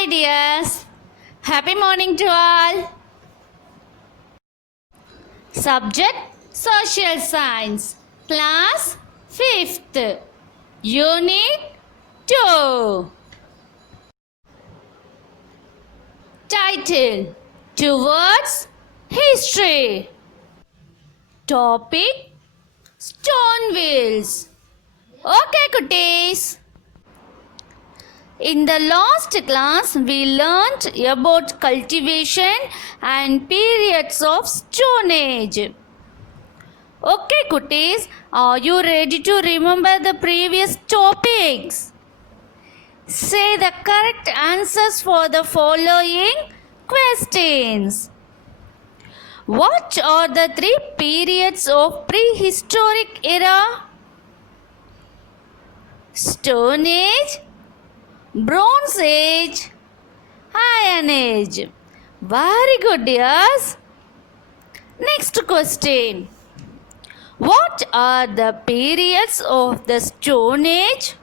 Hi dears, happy morning to all. Subject Social Science, Class 5th, Unit 2. Title Towards History. Topic Stone Wheels. Okay, cuties. In the last class, we learnt about cultivation and periods of Stone Age. Okay, cuties, are you ready to remember the previous topics? Say the correct answers for the following questions. What are the three periods of prehistoric era? Stone Age, Bronze Age, Iron Age. Very good, dears. Next question. What are the periods of the Stone Age?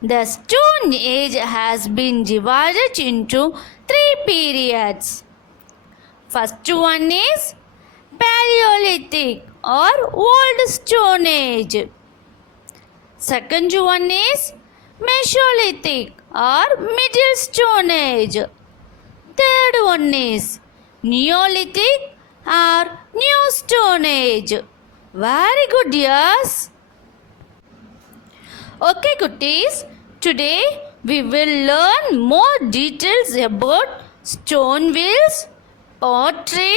The Stone Age has been divided into three periods. First one is Paleolithic or Old Stone Age. Second one is Mesolithic or Middle Stone Age. Third one is Neolithic or New Stone Age. Very good, yes. Okay, cuties. Today we will learn more details about stone wheels, pottery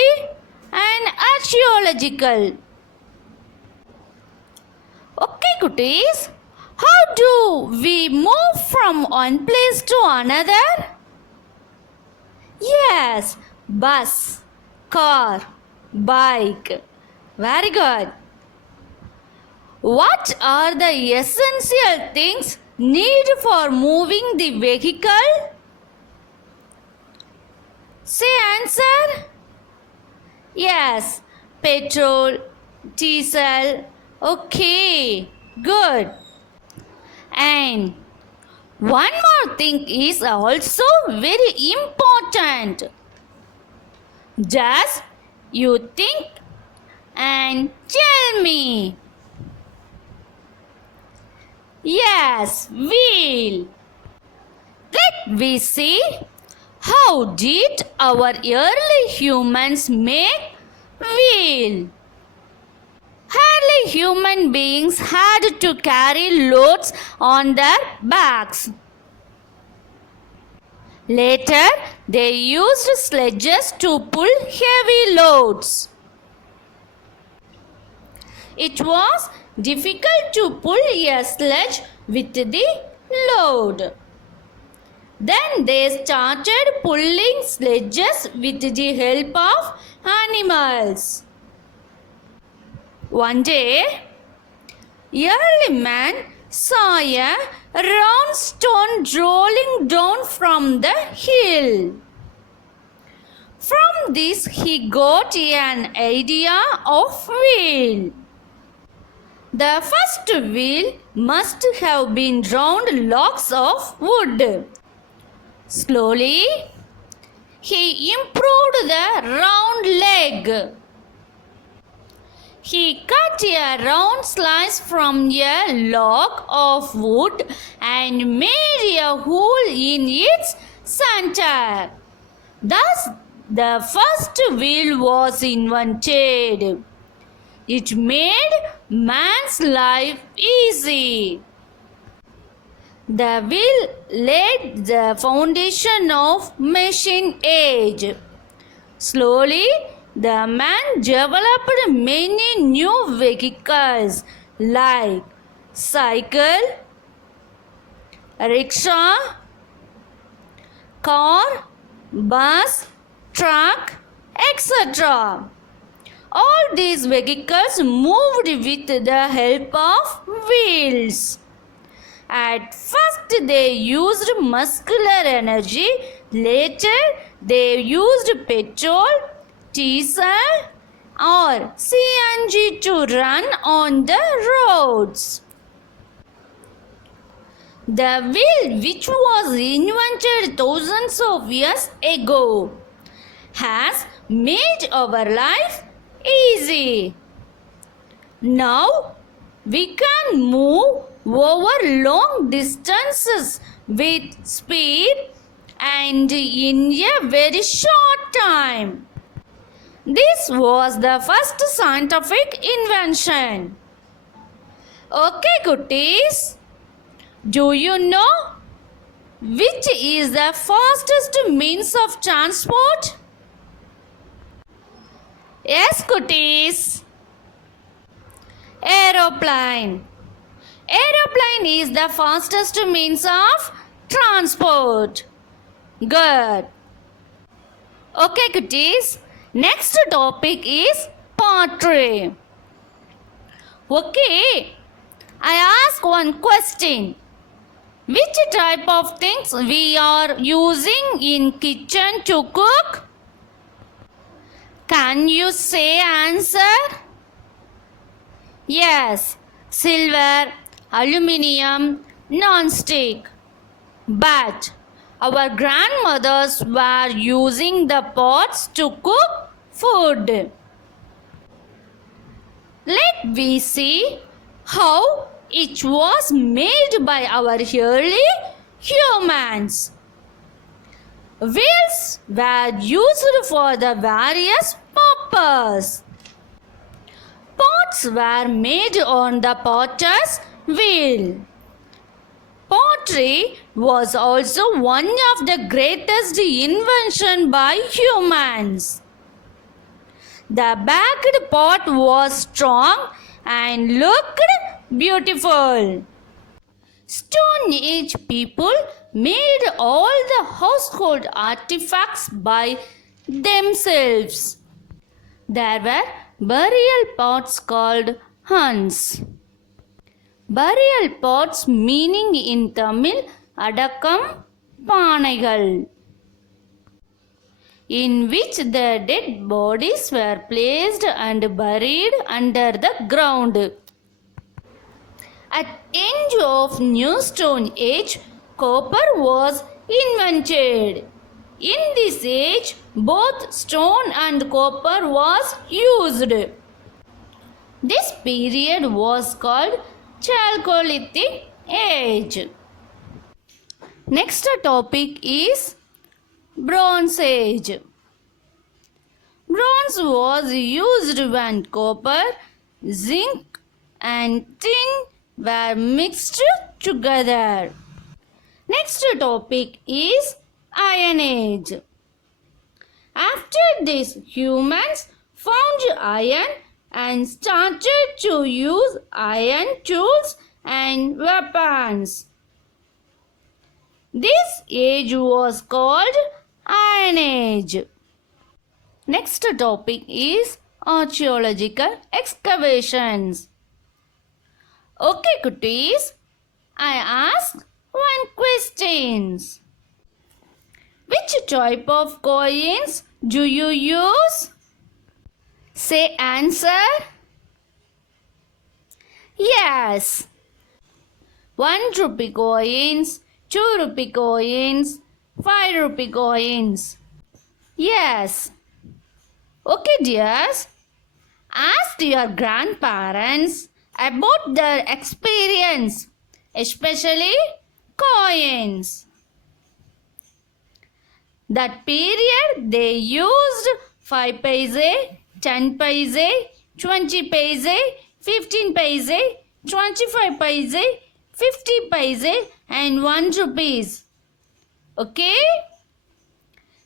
and archaeological. Okay, cuties. How do we move from one place to another? Yes, bus, car, bike. Very good. What are the essential things needed for moving the vehicle? Say answer. Yes, petrol, diesel. Okay, good. And one more thing is also very important. Just you think and tell me. Yes, wheel. Let we see how did our early humans make wheel. Early human beings had to carry loads on their backs. Later, they used sledges to pull heavy loads. It was difficult to pull a sledge with the load. Then they started pulling sledges with the help of animals. One day, early man saw a round stone rolling down from the hill. From this, he got an idea of wheel. The first wheel must have been round logs of wood. Slowly, he improved the round leg. He cut a round slice from a log of wood and made a hole in its center. Thus, the first wheel was invented. It made man's life easy. The wheel laid the foundation of machine age. Slowly, the man developed many new vehicles like cycle, rickshaw, car, bus, truck, etc. All these vehicles moved with the help of wheels. At first they used muscular energy, later they used petrol, diesel or CNG to run on the roads. The wheel, which was invented thousands of years ago, has made our life easy. Now we can move over long distances with speed and in a very short time. This was the first scientific invention. Okay, cuties. Do you know which is the fastest means of transport? Yes, cuties. Aeroplane. Aeroplane is the fastest means of transport. Good. Okay, cuties. Next topic is pottery. Okay, I ask one question. Which type of things we are using in kitchen to cook? Can you say answer? Yes, silver, aluminium, non-stick. But our grandmothers were using the pots to cook food. Let we see how it was made by our early humans. Wheels were used for the various purposes. Pots were made on the potter's wheel. Pottery was also one of the greatest inventions by humans. The backed pot was strong and looked beautiful. Stone Age people made all the household artifacts by themselves. There were burial pots called urns. Burial pots meaning in Tamil Adakam Panaigal, in which the dead bodies were placed and buried under the ground. At end of New Stone Age, copper was invented. In this age, both stone and copper was used. This period was called Chalcolithic Age. Next topic is Bronze Age. Bronze was used when copper, zinc and tin were mixed together. Next topic is Iron Age. After this, humans found iron and started to use iron tools and weapons. This age was called Iron Age. Next topic is archaeological excavations. Okay, cuties, I ask one question. Which type of coins do you use? Say answer. Yes. 1 rupee coins, 2 rupee coins, 5 rupee coins. Yes. Okay, dears. Ask your grandparents about their experience, especially coins. That period they used 5 paise, 10 paise, 20 paise, 15 paise, 25 paise, 50 paise and 1 rupees. Okay?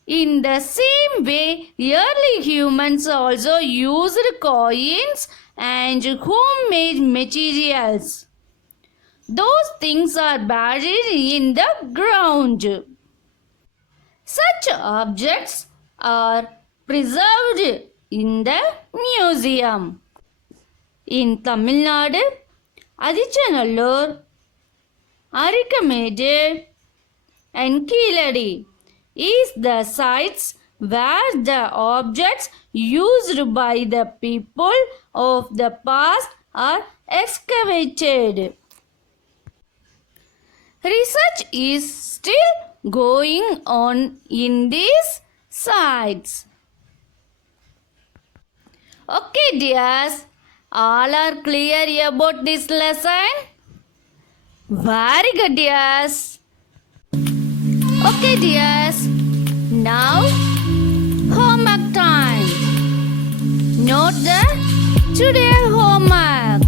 In the same way, early humans also used coins and homemade materials. Those things are buried in the ground. Such objects are preserved in the museum. In Tamil Nadu, Adichanallur, Arikamedu and Keeladi is the sites where the objects used by the people of the past are excavated. research is still going on in these sites. Okay, dears, all are clear about this lesson? Very good, dears. Okay, dears, now homework time. Note the today homework.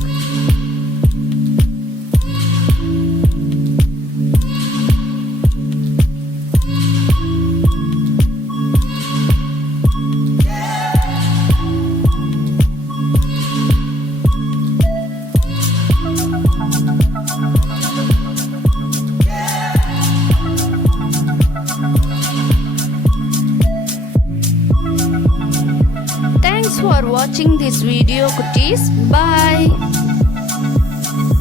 Thanks for watching this video, cuties. Bye.